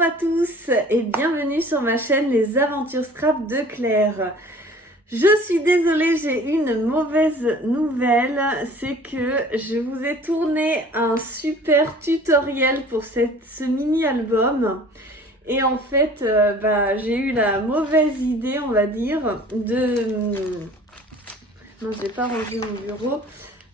Bonjour à tous et bienvenue sur ma chaîne Les Aventures Scrap de Claire. Je suis désolée, j'ai une mauvaise nouvelle, c'est que je vous ai tourné un super tutoriel pour ce mini-album. Et en fait, j'ai eu la mauvaise idée, on va dire, de... Non, j'ai pas rangé mon bureau.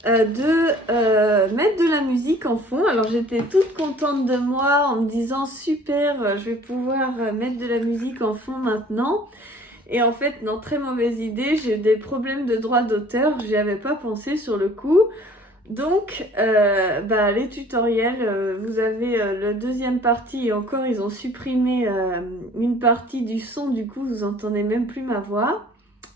Mettre de la musique en fond. Alors j'étais toute contente de moi en me disant super, je vais pouvoir mettre de la musique en fond maintenant. Et en fait, non, très mauvaise idée, j'ai eu des problèmes de droit d'auteur, j'y avais pas pensé sur le coup. Donc, les tutoriels, vous avez la deuxième partie et encore ils ont supprimé une partie du son, du coup vous entendez même plus ma voix.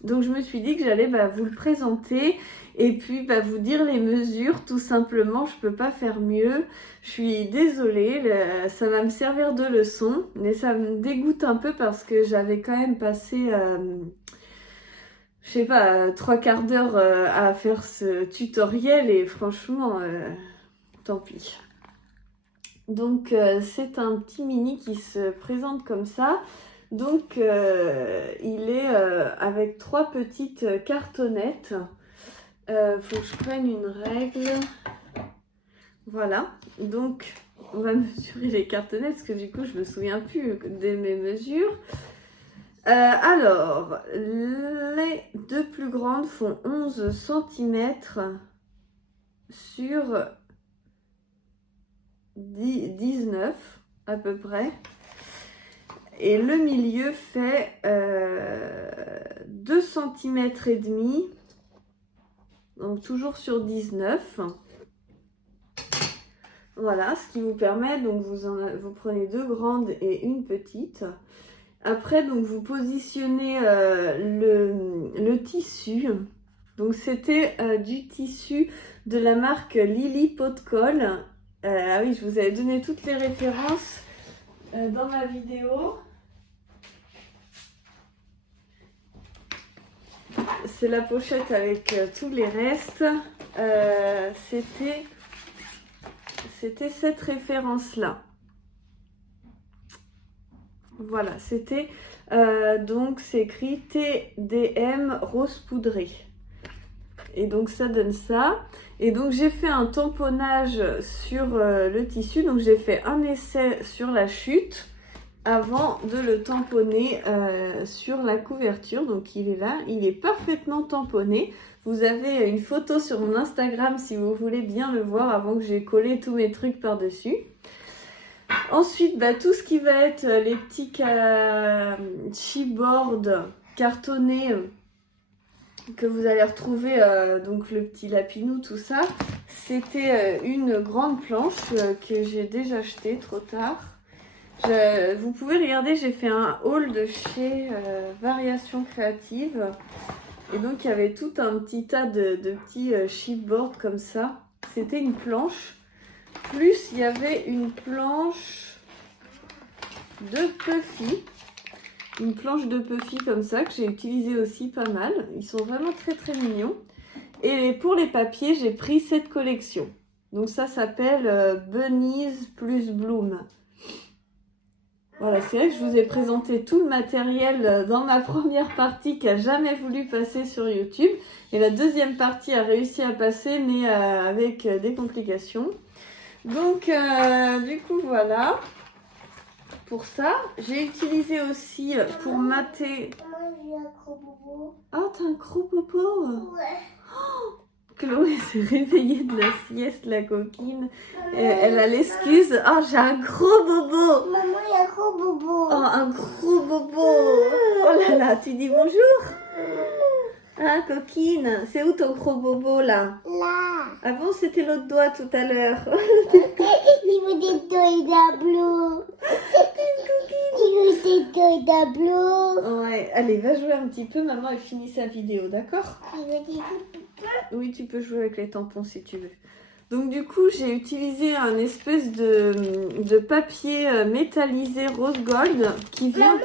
Donc je me suis dit que j'allais vous le présenter et puis vous dire les mesures tout simplement. Je peux pas faire mieux, je suis désolée, ça va me servir de leçon, mais ça me dégoûte un peu parce que j'avais quand même passé je sais pas, 3/4 d'heure à faire ce tutoriel et franchement, tant pis. Donc c'est un petit mini qui se présente comme ça. Donc il est avec 3 petites cartonnettes. Faut que je prenne une règle. Voilà, donc on va mesurer les cartonnettes parce que du coup je me souviens plus de mes mesures. Alors, les 2 plus grandes font 11 cm sur 19 à peu près. Et le milieu fait 2 cm et demi. Donc toujours sur 19. Voilà, ce qui vous permet, donc vous prenez 2 grandes et une petite. Après, donc vous positionnez le tissu. Donc c'était du tissu de la marque Lily Pot de Colle. Ah oui, je vous avais donné toutes les références dans ma vidéo. C'est la pochette avec tous les restes. C'était cette référence-là. Voilà, c'était donc c'est écrit TDM rose poudré. Et donc ça donne ça. Et donc j'ai fait un tamponnage sur le tissu. Donc j'ai fait un essai sur la chute avant de le tamponner sur la couverture. Donc il est là, il est parfaitement tamponné. Vous avez une photo sur mon Instagram si vous voulez bien le voir avant que j'ai collé tous mes trucs par-dessus. Ensuite, tout ce qui va être les petits chipboards cartonnés que vous allez retrouver, donc le petit lapinou, tout ça, c'était une grande planche que j'ai déjà achetée trop tard. Vous pouvez regarder, j'ai fait un haul de chez Variations Créatives. Et donc, il y avait tout un petit tas de petits chipboards comme ça. C'était une planche. Plus, il y avait une planche de Puffy. Une planche de Puffy comme ça que j'ai utilisée aussi pas mal. Ils sont vraiment très très mignons. Et pour les papiers, j'ai pris cette collection. Donc ça s'appelle Bunnies plus Bloom. Voilà, c'est vrai que je vous ai présenté tout le matériel dans ma première partie qui n'a jamais voulu passer sur YouTube. Et la deuxième partie a réussi à passer, mais avec des complications. Donc, du coup, voilà. Pour ça, j'ai utilisé aussi pour mater... Maman, j'ai un gros bobo. Oh, t'as un gros bobo? Ouais. Oh, Chloé s'est réveillée de la sieste, la coquine. Elle a l'excuse. Oh, j'ai un gros bobo. Maman, il y a un gros bobo. Oh, un gros bobo. Oh là là, tu dis bonjour? Hein, coquine? C'est où ton gros bobo, là? Là. Avant, c'était l'autre doigt tout à l'heure. Il veut des toys d'ablo. Il veut des toys d'ablo. Ouais, allez, va jouer un petit peu. Maman, elle finit sa vidéo, d'accord? Il veut des Oui, tu peux jouer avec les tampons si tu veux. Donc du coup, j'ai utilisé un espèce de papier métallisé rose gold qui vient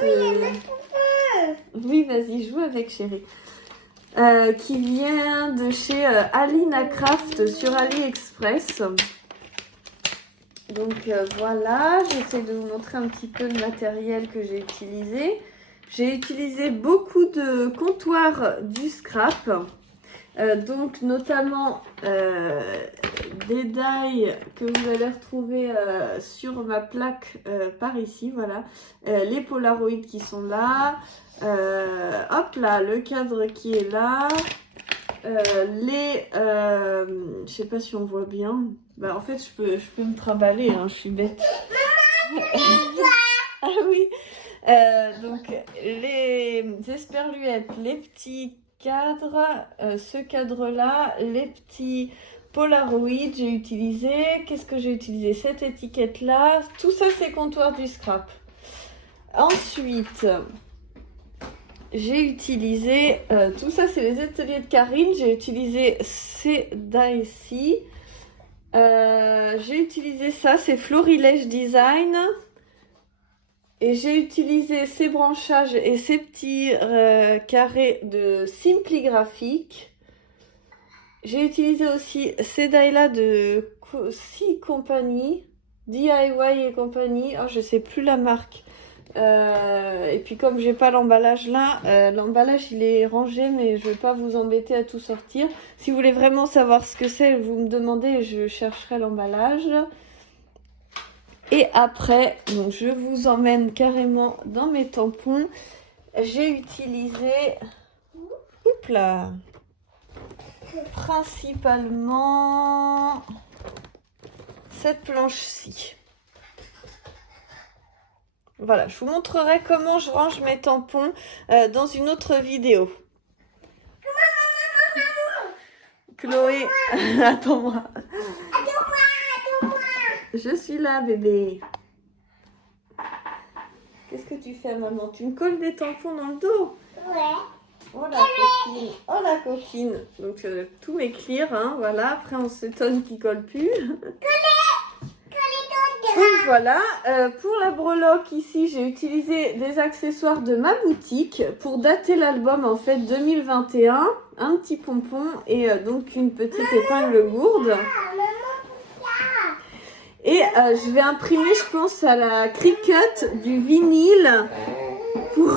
Oui, vas-y, joue avec chérie. Qui vient de chez Alina Craft sur AliExpress. Donc voilà, j'essaie de vous montrer un petit peu le matériel que j'ai utilisé. J'ai utilisé beaucoup de comptoirs du scrap. Donc notamment des die que vous allez retrouver sur ma plaque par ici, voilà. Les Polaroids qui sont là. Hop là, le cadre qui est là. Je sais pas si on voit bien. Bah en fait je peux me trimballer, hein, je suis bête. Ah oui. Donc les esperluettes, les petits cadres, ce cadre-là, les petits Polaroids, j'ai utilisé. Qu'est-ce que j'ai utilisé? Cette étiquette-là. Tout ça, c'est comptoir du scrap. Ensuite, j'ai utilisé, tout ça, c'est les ateliers de Karine. J'ai utilisé ces die-ci. J'ai utilisé ça, c'est Florilège Design. Et j'ai utilisé ces branchages et ces petits carrés de Simply Graphic. J'ai utilisé aussi ces die-là de Si Compagnie, DIY et compagnie. Oh, je sais plus la marque. Et puis comme j'ai pas l'emballage là, l'emballage il est rangé, mais je vais pas vous embêter à tout sortir. Si vous voulez vraiment savoir ce que c'est, vous me demandez et je chercherai l'emballage. Et après, donc je vous emmène carrément dans mes tampons. J'ai utilisé, oups là, principalement cette planche-ci. Voilà, je vous montrerai comment je range mes tampons dans une autre vidéo. Chloé, attends-moi. Je suis là, bébé. Qu'est-ce que tu fais, maman? Tu me colles des tampons dans le dos? Ouais. Oh la coquine. Oh la coquine. Donc tous mes clears, hein, voilà. Après on s'étonne qu'ils collent plus. Donc voilà. Pour la breloque ici, j'ai utilisé des accessoires de ma boutique pour dater l'album en fait 2021. Un petit pompon et donc une petite épingle gourde. Et je vais imprimer, je pense, à la Cricut du vinyle pour...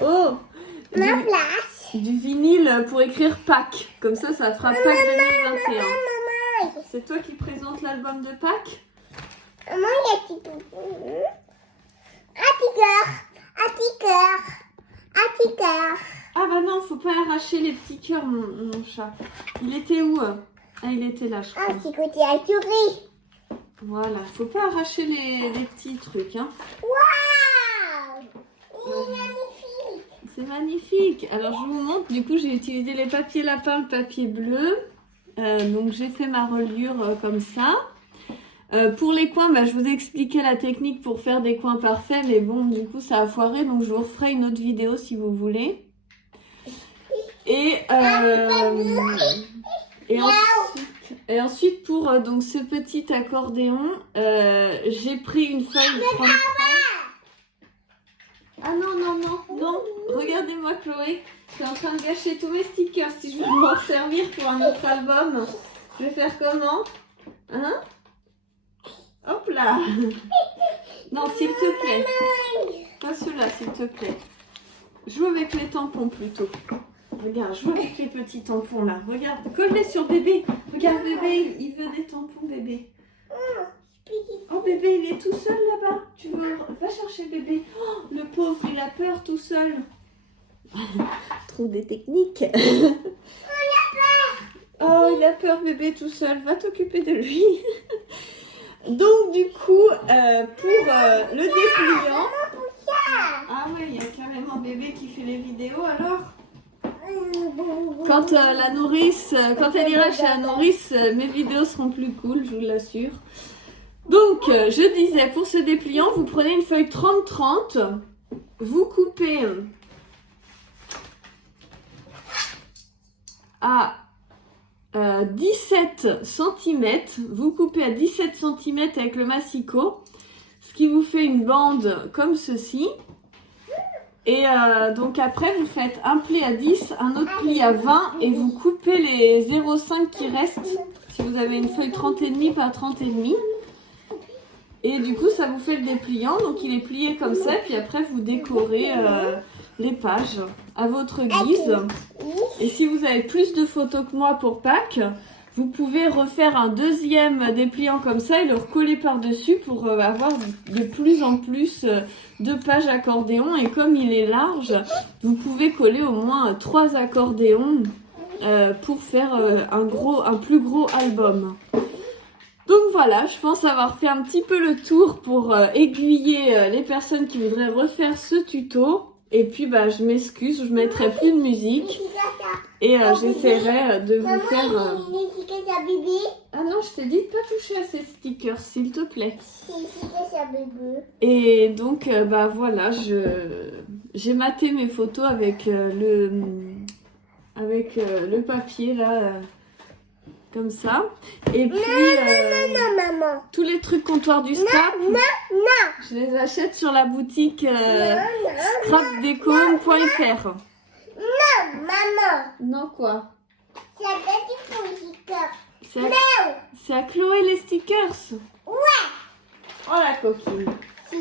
oh, du vinyle pour écrire Pâques. Comme ça fera Pâques 2021. C'est toi qui présente l'album de Pâques? Maman, il y a petit pompon. Un petit cœur. Ah bah non, faut pas arracher les petits cœurs, mon chat. Il était où? Ah, il était là, je crois. Un petit côté à souris. Voilà, faut pas arracher les petits trucs, hein. Waouh! Il est magnifique. C'est magnifique. Alors, je vous montre. Du coup, j'ai utilisé les papiers lapins, le papier bleu. Donc, j'ai fait ma reliure comme ça. Pour les coins, bah, je vous ai expliqué la technique pour faire des coins parfaits. Mais bon, du coup, ça a foiré. Donc, je vous referai une autre vidéo si vous voulez. Et ensuite pour donc ce petit accordéon, j'ai pris une feuille de 33. Ah non, regardez-moi Chloé, je suis en train de gâcher tous mes stickers. Si je veux m'en servir pour un autre album, je vais faire comment? Hein? Hop là. Non, s'il te plaît. Pas ceux-là, s'il te plaît. Joue avec les tampons plutôt. Regarde, joue avec les petits tampons là. Regarde, colle-les sur bébé. Regarde bébé, il veut des tampons bébé. Oh bébé, il est tout seul là-bas. Va chercher bébé. Oh, le pauvre, il a peur tout seul. Trouve des techniques. Oh, il a peur bébé tout seul. Va t'occuper de lui. Donc du coup, pour le dépliant. Ah ouais, il y a carrément bébé qui fait les vidéos alors. Quand la nourrice, quand elle ira chez la nourrice, mes vidéos seront plus cool, je vous l'assure. Donc, je disais, pour ce dépliant, vous prenez une feuille 30-30, vous coupez à 17 cm, vous coupez à 17 cm avec le massicot, ce qui vous fait une bande comme ceci. Et donc après, vous faites un pli à 10, un autre pli à 20 et vous coupez les 0,5 qui restent. Si vous avez une feuille 30,5 par 30,5. Et du coup, ça vous fait le dépliant. Donc il est plié comme ça. Et puis après, vous décorez les pages à votre guise. Et si vous avez plus de photos que moi pour Pâques, vous pouvez refaire un deuxième dépliant comme ça et le recoller par-dessus pour avoir de plus en plus de pages accordéon. Et comme il est large, vous pouvez coller au moins 3 accordéons pour faire un plus gros album. Donc voilà, je pense avoir fait un petit peu le tour pour aiguiller les personnes qui voudraient refaire ce tuto. Et puis je m'excuse, je mettrai plus de musique. Et j'essaierai de vous faire... Ah non, je t'ai dit de pas toucher à ces stickers, s'il te plaît. Et donc, voilà, j'ai maté mes photos avec le papier, là, comme ça. Et puis, Non, maman. tous les trucs comptoir du scrap, Non. je les achète sur la boutique scrapdecom.fr. Non, maman. Non, quoi? C'est un petit sticker. C'est à Chloé les stickers. Ouais. Oh la coquine. C'est...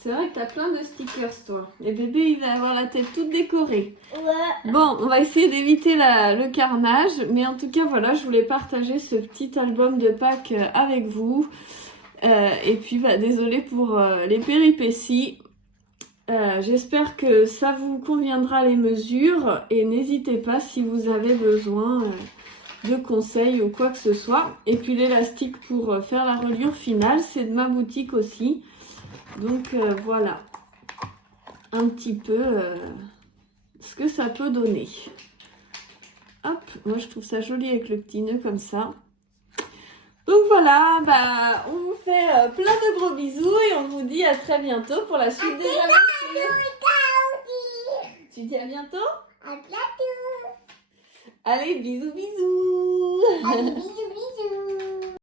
C'est vrai que t'as plein de stickers toi. Et bébé il va avoir la tête toute décorée. Ouais. Bon, on va essayer d'éviter le carnage. Mais en tout cas voilà, je voulais partager ce petit album de Pâques avec vous. Et puis désolée pour les péripéties. J'espère que ça vous conviendra les mesures. Et n'hésitez pas si vous avez besoin de conseils ou quoi que ce soit. Et puis l'élastique pour faire la reliure finale, c'est de ma boutique aussi. Donc voilà un petit peu ce que ça peut donner. Hop, moi je trouve ça joli avec le petit nœud comme ça. Donc voilà, on vous fait plein de gros bisous et on vous dit à très bientôt pour la suite des aventures. Tu dis à bientôt? À bientôt. Allez, bisous bisous. Allez, bisous.